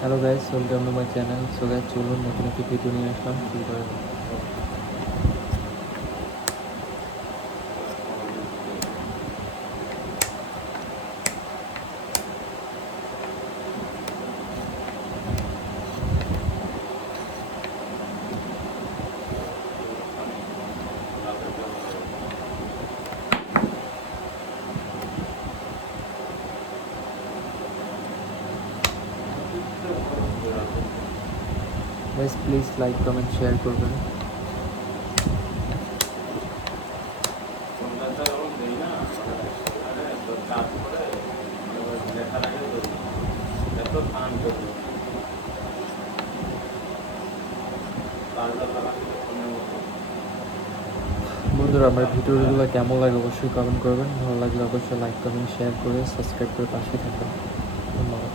Hello guys, welcome to my channel. So guys, চলুন নতুন একটি ভিডিও নিয়ে আসলাম, শুরু করা যাক। Guys please like comment share করবেন। বন্ধুরা, আমার ভিডিওগুলো কেমন লাগে অবশ্যই কমেন্ট করবেন। ভালো লাগলে অবশ্যই লাইক কমেন্ট শেয়ার করে সাবস্ক্রাইব করে পাশে থাকবেন। ধন্যবাদ।